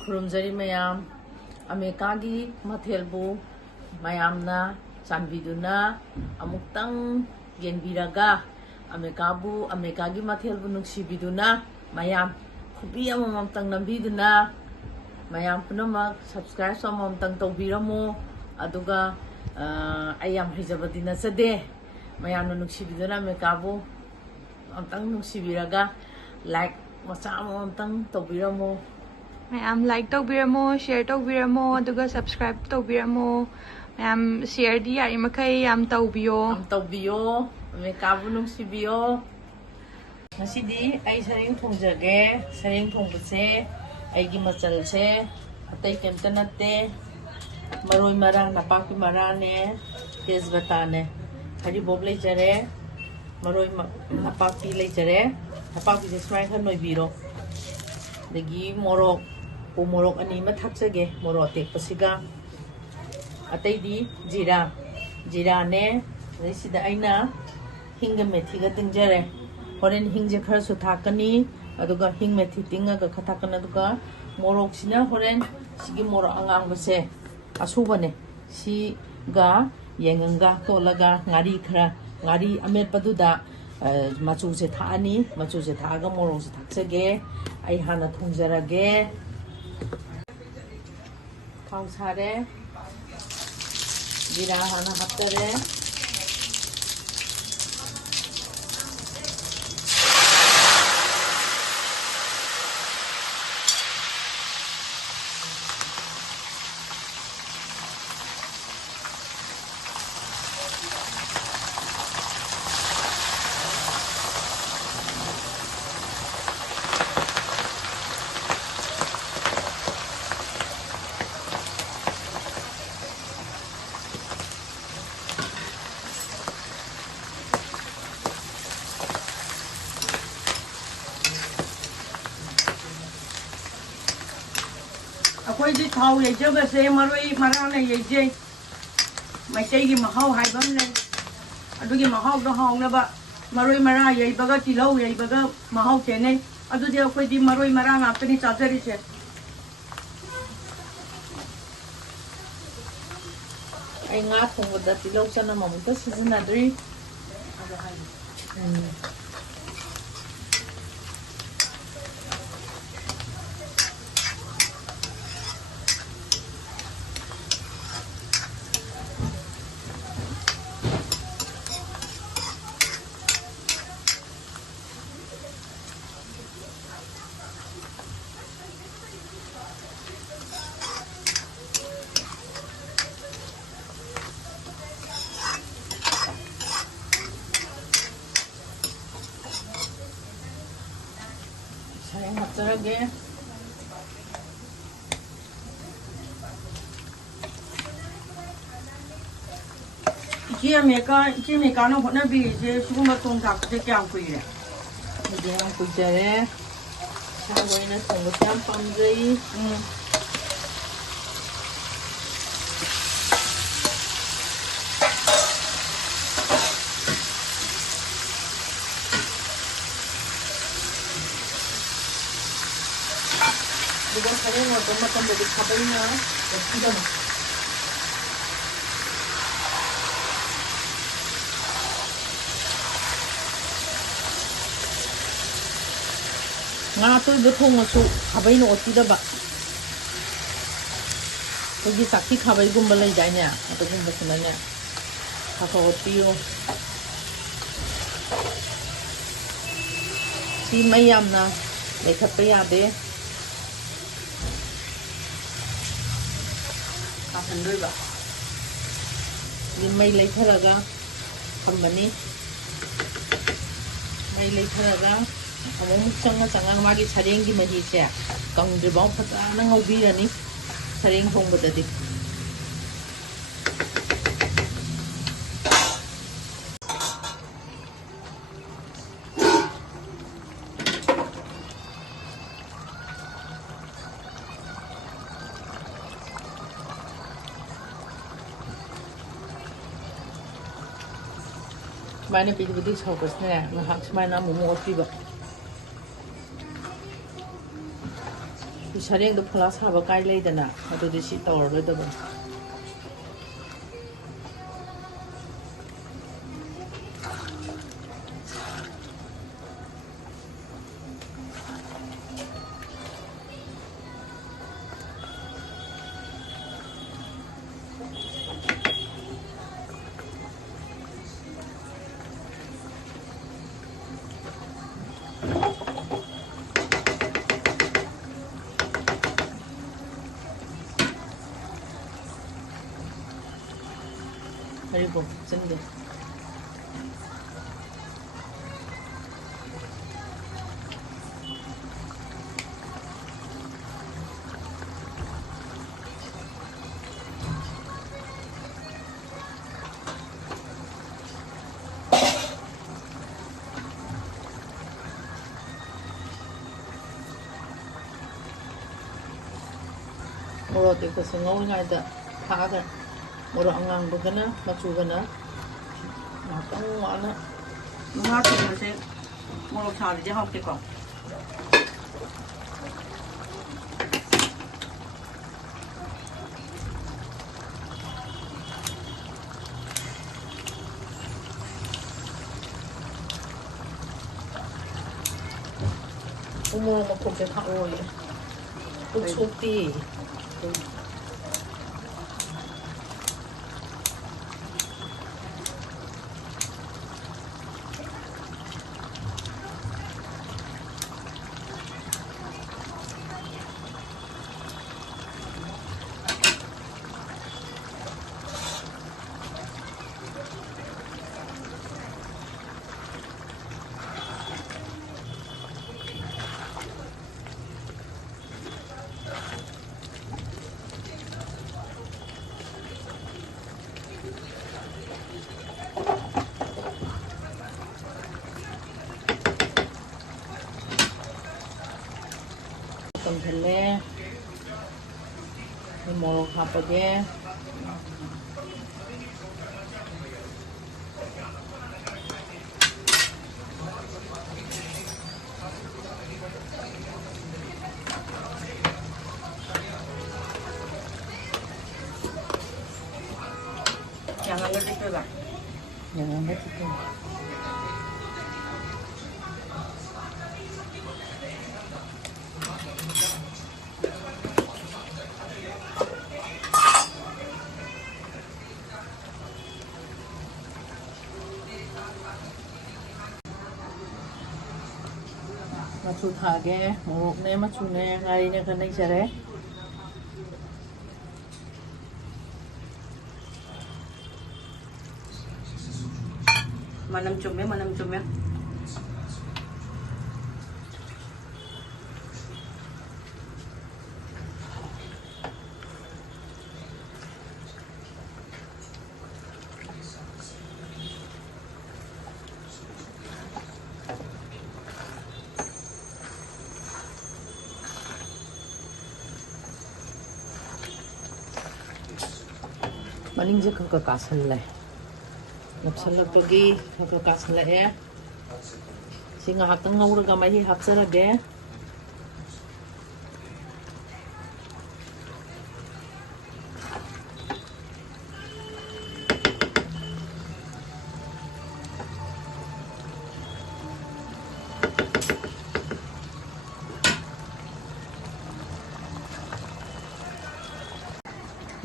ꯈꯨꯔꯨꯝꯖꯔꯤ ꯃꯌꯥꯝ ꯑꯃꯦꯔꯤꯀꯥꯒꯤ ꯃꯊꯦꯜꯕꯨ ꯃꯌꯥꯝꯅ ꯆꯥꯟꯕꯤꯗꯨꯅ ꯑꯃꯨꯛꯇꯪ ꯌꯦꯡꯕꯤꯔꯒ ꯑꯃꯦꯔꯤꯀꯥꯒꯤ ꯃꯊꯦꯜꯕꯨ ꯅꯨꯡꯁꯤꯕꯤꯗꯨꯅ ꯃꯌꯥꯝ ꯈꯨꯕꯤ ꯑꯃꯃꯝꯇꯪ ꯅꯝꯕꯤꯗꯨꯅ ꯃꯌꯥꯝ ꯄꯨꯝꯅꯃꯛ ꯁꯕꯁꯀ꯭ꯔꯥꯏꯕ ꯑꯃꯃꯝꯇꯪ ꯇꯧꯕꯤꯔꯝꯃꯨ ꯑꯗꯨꯒ ꯑꯩ ꯌꯥꯝ ꯍꯩꯖꯕꯗꯤ ꯅꯠꯆꯗꯦ ꯃꯌꯥꯝꯅ ꯅꯨꯡꯁꯤꯕꯤꯗꯨꯅ ꯑꯃꯦꯔꯤꯀꯥꯕꯨ ꯑꯝꯇꯪ ꯅꯨꯡꯁꯤꯕꯤꯔꯒ ꯂꯥꯏꯛ ꯃꯆꯥ ꯑꯃꯃꯝꯇꯪ ꯇꯧꯕꯤꯔꯝꯃꯨ mayam like tawbiramo share tawbiramo aduga subscribe tawbiramo mayam share di yari makai yam tawbiyo ꯑꯃꯦꯔꯤꯀꯥꯕꯨ ꯅꯨꯡꯁꯤꯕꯤꯌꯣ ꯉꯁꯤꯗꯤ ꯑꯩ ꯁꯔꯦꯡ ꯊꯣꯡꯖꯒꯦ ꯁꯔꯦꯡ ꯊꯣꯡꯕꯁꯦ ꯑꯩꯒꯤ ꯃꯆꯜꯁꯦ ꯑꯇꯩ ꯀꯩꯝꯇ ꯅꯠꯇꯦ ꯃꯔꯣꯏ ꯃꯔꯥꯡ ꯅꯄꯥꯛꯄꯤ ꯃꯔꯥꯅꯦ ꯇꯦꯖꯕꯇꯥꯅꯦ ꯍꯔꯤꯕꯣꯞ ꯂꯩꯖꯔꯦ ꯃꯔꯣꯏ ꯅꯄꯥꯛꯄꯤ ꯂꯩꯖꯔꯦ ꯅꯄꯥꯛꯄꯤꯁꯦ ꯁꯨꯃꯥꯏꯅ ꯈꯔ ꯅꯣꯏꯕꯤꯔꯣ ꯑꯗꯒꯤ ꯎ ꯃꯣꯔꯣꯛ ꯑꯅꯤ ꯑꯃ ꯊꯥꯛꯆꯒꯦ ꯃꯣꯔꯣꯛ ꯑꯇꯦꯛꯄꯁꯤꯒ ꯑꯇꯩꯗꯤ ꯖꯤꯔꯥꯅꯦ ꯑꯗꯩ ꯁꯤꯗ ꯑꯩꯅ ꯍꯤꯡꯒ ꯃꯦꯊꯤꯒ ꯇꯤꯡꯖꯔꯦ ꯍꯣꯔꯦꯟ ꯍꯤꯡꯁꯦ ꯈꯔꯁꯨ ꯊꯥꯛꯀꯅꯤ ꯑꯗꯨꯒ ꯍꯤꯡ ꯃꯦꯊꯤ ꯇꯤꯡꯉꯒ ꯈꯔ ꯊꯥꯛꯀꯅꯤ ꯑꯗꯨꯒ ꯃꯣꯔꯣꯛꯁꯤꯅ ꯍꯣꯔꯦꯟ ꯁꯤꯒꯤ ꯃꯣꯔꯣꯛ ꯑꯉꯥꯡꯕꯁꯦ ꯑꯁꯨꯕꯅꯦ ꯁꯤꯒ ꯌꯥꯏꯉꯪꯒ ꯇꯣꯠꯂꯒ ꯉꯥꯔꯤ ꯑꯃꯦꯠꯄꯗꯨꯗ ꯃꯆꯨꯁꯦ ꯊꯥꯛꯑꯅꯤ ꯃꯆꯨꯁꯦ ꯊꯥꯛꯑꯒ ꯃꯣꯔꯣꯛꯁꯦ ꯊꯥꯛꯆꯒꯦ ꯑꯩ ꯍꯥꯟꯅ ꯊꯣꯡꯖꯔꯒꯦ ꯊꯥꯎ ꯁꯥꯔꯦ ꯖꯤꯔꯥ ꯍꯥꯟꯅ ꯍꯥꯞꯆꯔꯦ ꯑꯩꯈꯣꯏꯗꯤ ꯊꯥꯎ ꯌꯩꯖꯕꯁꯦ ꯃꯔꯣꯏ ꯃꯔꯥꯡꯅ ꯌꯩꯖꯩ ꯃꯩꯇꯩꯒꯤ ꯃꯍꯥꯎ ꯍꯥꯏꯕ ꯑꯃ ꯂꯩ ꯑꯗꯨꯒꯤ ꯃꯍꯥꯎꯗꯣ ꯍꯥꯎꯅꯕ ꯃꯔꯣꯏ ꯃꯔꯥ ꯌꯩꯕꯒ ꯇꯤꯜꯍꯧ ꯌꯩꯕꯒ ꯃꯍꯥꯎ ꯈꯦꯠꯅꯩ ꯑꯗꯨꯗꯤ ꯑꯩꯈꯣꯏꯗꯤ ꯃꯔꯣꯏ ꯃꯔꯥ ꯉꯥꯛꯇꯅꯤ ꯆꯥꯖꯔꯤꯁꯦ ꯑꯩ ꯉꯥ ꯊꯣꯡꯕꯗ ꯇꯤꯜꯍꯧ ꯆꯅꯝ ꯑꯃꯨꯛꯇ ꯁꯤꯖꯤꯟꯅꯗ꯭ꯔꯤ ꯁꯔꯦꯡ ꯍꯥꯞꯆꯔꯒꯦ ꯏꯆꯦ ꯑꯃꯦꯔꯤꯀꯥꯅ ꯍꯣꯠꯅꯕꯤꯔꯤꯁꯦ ꯁꯤꯒꯨꯝꯕ ꯊꯣꯡ ꯊꯥꯛꯄꯁꯦ ꯀꯌꯥꯝ ꯀꯨꯏꯔꯦ ꯑꯩꯗꯤ ꯌꯥꯝ ꯀꯨꯏꯖꯔꯦ ꯏꯁꯥꯒꯤ ꯑꯣꯏꯅ ꯊꯣꯡꯕꯁꯦ ꯌꯥꯝ ꯄꯥꯝꯖꯩ ꯑꯗꯨꯒ ꯁꯔꯦꯡ ꯑꯣꯠꯄ ꯃꯇꯝꯗꯗꯤ ꯈꯥꯕꯩꯅ ꯑꯣꯠꯄꯤꯒꯅꯨ ꯉꯥ ꯑꯇꯣꯏꯕ ꯊꯣꯡꯉꯁꯨ ꯈꯥꯕꯩꯅ ꯑꯣꯠꯄꯤꯗꯕ ꯑꯩꯈꯣꯏꯒꯤ ꯆꯥꯛꯊꯤ ꯈꯥꯕꯩꯒꯨꯝꯕ ꯂꯩꯗꯥꯏꯅꯦ ꯑꯗꯨꯒꯨꯝꯕꯁꯤꯅꯅꯦ ꯈꯔ ꯑꯣꯠꯄꯤꯌꯣ ꯁꯤ ꯃꯩ ꯌꯥꯝꯅ ꯂꯩꯈꯠꯄ ꯌꯥꯗꯦ ꯀꯥꯁꯟꯗꯣꯏꯕ ꯁꯤ ꯃꯩ ꯂꯩꯊꯔꯒ ꯊꯝꯕꯅꯤ ꯃꯩ ꯂꯩꯊꯔꯒ ꯑꯃꯨꯛ ꯆꯪꯉ ꯃꯥꯒꯤ ꯁꯔꯦꯡꯒꯤ ꯃꯍꯤꯁꯦ ꯀꯪꯗ꯭ꯔꯤꯐꯥꯎ ꯐꯖꯅ ꯉꯧꯕꯤꯔꯅꯤ ꯁꯔꯦꯡ ꯊꯣꯡꯕꯗꯗꯤ ꯁꯨꯃꯥꯏꯅ ꯕꯤꯗꯤꯛ ꯁꯧꯕꯁꯤꯅꯦ ꯉꯥꯏꯍꯥꯛ ꯁꯨꯃꯥꯏꯅ ꯑꯃꯨꯛ ꯑꯣꯠꯄꯤꯕ sarengdo phula saba kai leidana adudi si tawrloidaba 그리고 cenде 뭐라도 이거 생각나다 파가 뭐라 안강보거나 맞추거나 나똥 안에 누가 지금세 뭐로 잘이지 하게 거. 어머 그렇게 다 오예 또 속디 덤틀래 뭐 가쁘게 양한 걸 뜯어봐. 양념 해줄게 마추 타게 모록네 마추네 가리네 그네 잘해 Manam cumi, manam cumi. maning je ka kasan le napsalapagi ka kasan le e singa hatang ngawra mahi hapsara de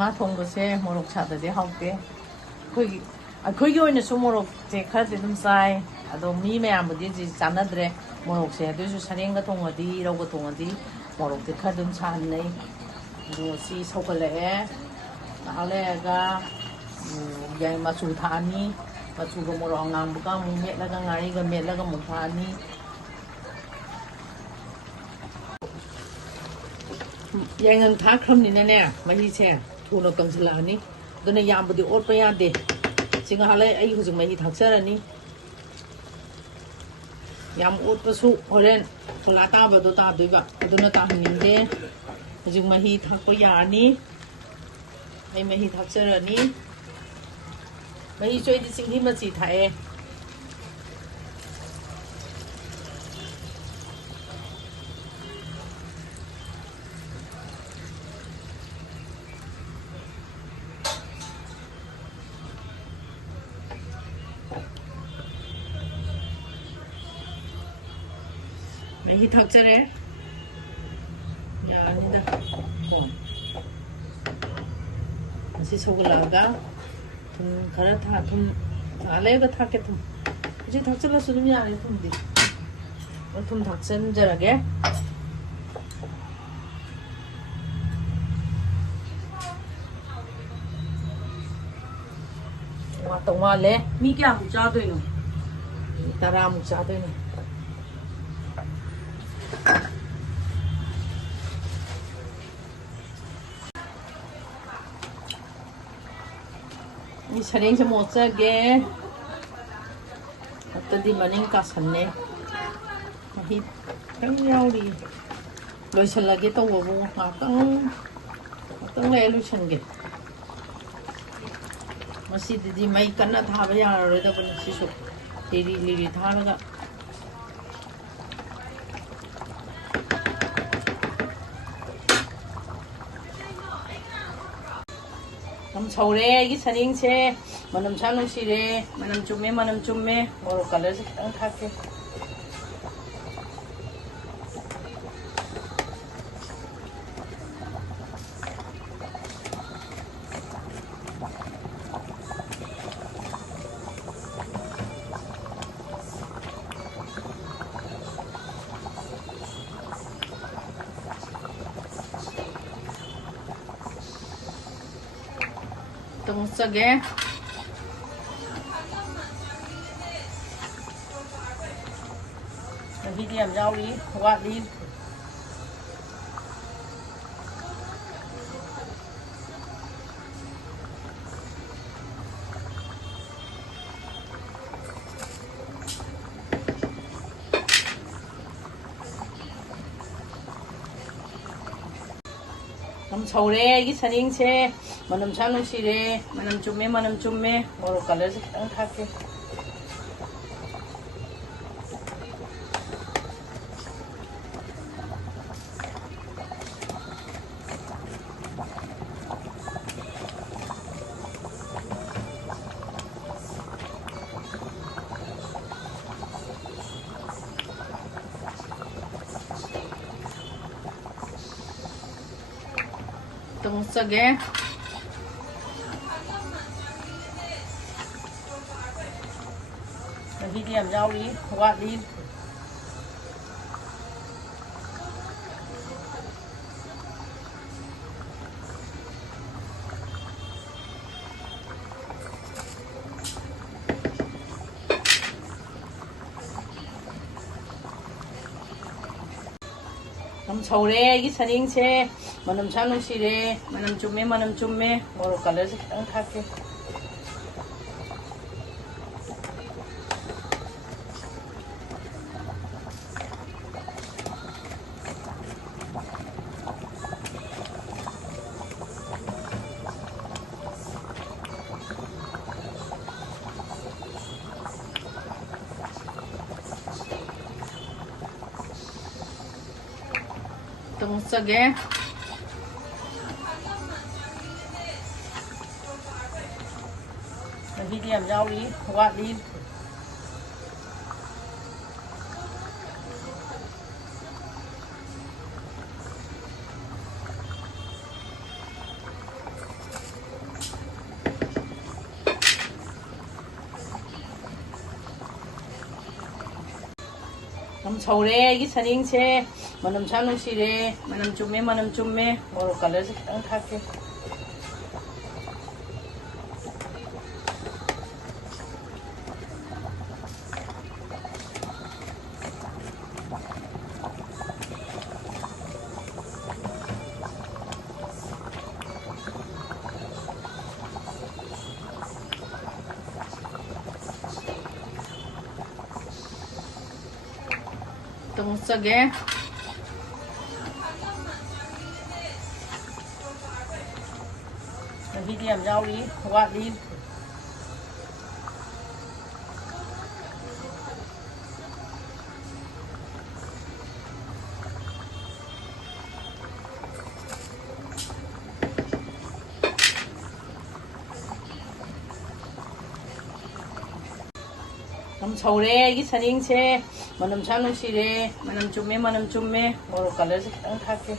nga thongba morok chada de hauke khoi oina su morok je khade dum sai ado mi me am de ji chanadre morok se de su sareng ga thongadi raw ga thongadi morok de khadum chan nei do si sokale e ale ga yai ma chu thani ma chu ga morok ngang bu ga mu me la ga ngari ga me la ga mu thani yai ngang tha khram ni ne ne ma hi che thuna kam salani dona yam budi ot pa ya de singa hale ai hu jung mai thakserani yam ot pa su horen thula ta ba do ta doi ba dona ta hin de jung mai thak pa ya ni ai mai thakserani mai choi di sing hi ma chi thae ꯃꯍꯤ ꯊꯛꯆꯔꯦ ꯌꯥꯅꯤꯗ ꯀꯣꯟ ꯃꯁꯤ ꯁꯧꯒꯠꯂꯛꯑꯒ ꯊꯨꯝ ꯈꯔ ꯊꯨꯝ ꯂꯩꯔꯒ ꯊꯥꯛꯀꯦ ꯊꯨꯝ ꯍꯧꯖꯤꯛ ꯊꯛꯆꯜꯂꯁꯨ ꯑꯗꯨꯝ ꯌꯥꯔꯦ ꯊꯨꯝꯗꯤ ꯊꯨꯝ ꯊꯛꯆꯟꯖꯔꯒꯦ ꯋꯥꯇꯧ ꯃꯥꯜꯂꯦ ꯃꯤ ꯀꯌꯥꯃꯨꯛ ꯆꯥꯗꯣꯏꯅꯣ 10ꯃꯨꯛ ꯆꯥꯗꯣꯏꯅꯦ 이 sarengse 모짜게 어떠디 마닝 까샀네 이 탕야우리 로이살라게 떠보고 아땅 내 루션게 마시디디 마이 깐나 타봐야 하려다 보니 시속 리리 타라가 서울에 이 sarengse 만남 찬우시래 만남 좀매 뭐로 갈래서 딱 탈게 똥싸게 Vì điểm rau đi, quạt đi 서울에 이 sarengse 만남 찬우시래 만남 좀매 뭐로 갈래서 딱 탈게 똥싸게 Vì điểm rau đi, quạt đi 서울에 이 sarengse 만남 찬우시래 만남 좀매 뭐로 갈래서 딱 탈게 똥싸게 Vì điểm rau đi, quạt đi 서울에 이 sarengse 만남 찬우시래 만남 좀매 뭐로 갈래서 딱 탈게 똥싸게 Vì điểm rau đi, quạt đi ꯑꯗꯨꯝ ꯁꯧꯔꯦ ꯑꯩꯒꯤ ꯁꯔꯦꯡꯁꯦ ꯃꯅꯝ ꯁꯥ ꯅꯨꯡꯁꯤꯔꯦ Manam chumme, manam chumme. ꯃꯣꯔꯣꯛ ꯀꯂꯔꯁꯦ ꯈꯤꯇꯪ ꯊꯥꯛꯀꯦ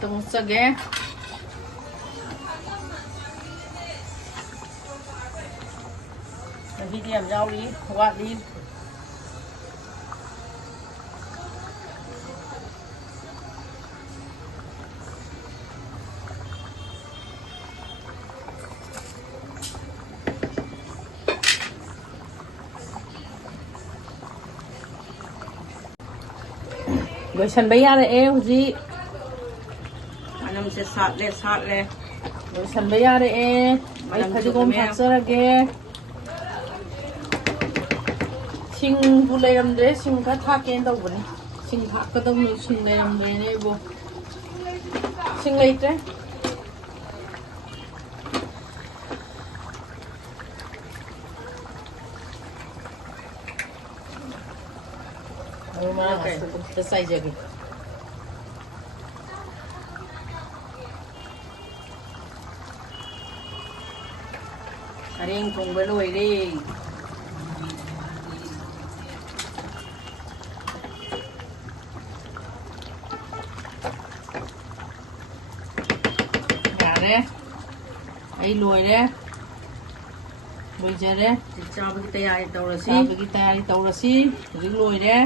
ꯇꯨꯡꯆꯒꯦ ꯃꯍꯤꯗꯤ ꯌꯥꯝ ꯌꯥꯎꯔꯤ ꯋꯥꯠꯂꯤ ꯂꯣꯏꯁꯟꯕ ꯌꯥꯔꯛꯑꯦ ꯍꯧꯖꯤꯛ Manam se satle. ꯂꯣꯏꯁꯟꯕ ꯌꯥꯔꯛꯑꯦ ꯑꯩ ꯐꯗꯤꯒꯣꯝ ꯊꯥꯛꯆꯔꯒꯦ ꯁꯤꯡꯕꯨ ꯂꯩꯔꯝꯗ꯭ꯔꯦ ꯁꯤꯡ ꯈꯔ ꯊꯥꯛꯀꯦꯅ ꯇꯧꯕꯅꯤ ꯁꯤꯡ ꯊꯥꯛꯀꯗꯧꯅꯤ ꯁꯤꯡ ꯂꯩꯔꯝꯗ꯭ꯔꯦꯅꯦ ꯑꯩꯕꯨ ꯁꯤꯡ ꯂꯩꯇ꯭ꯔꯦ ꯈꯤꯇ ꯆꯥꯏꯖꯒꯦ ꯁꯔꯦꯡ ꯊꯣꯡꯕ ꯂꯣꯏꯔꯦ ꯌꯥꯔꯦ ꯑꯩ ꯂꯣꯏꯔꯦ ꯂꯣꯏꯖꯔꯦ Chabagi tayari tawrasi. ꯆꯥꯕꯒꯤ ꯇꯌꯥꯔꯤ ꯇꯧꯔꯁꯤ ꯍꯧꯖꯤꯛ ꯂꯣꯏꯔꯦ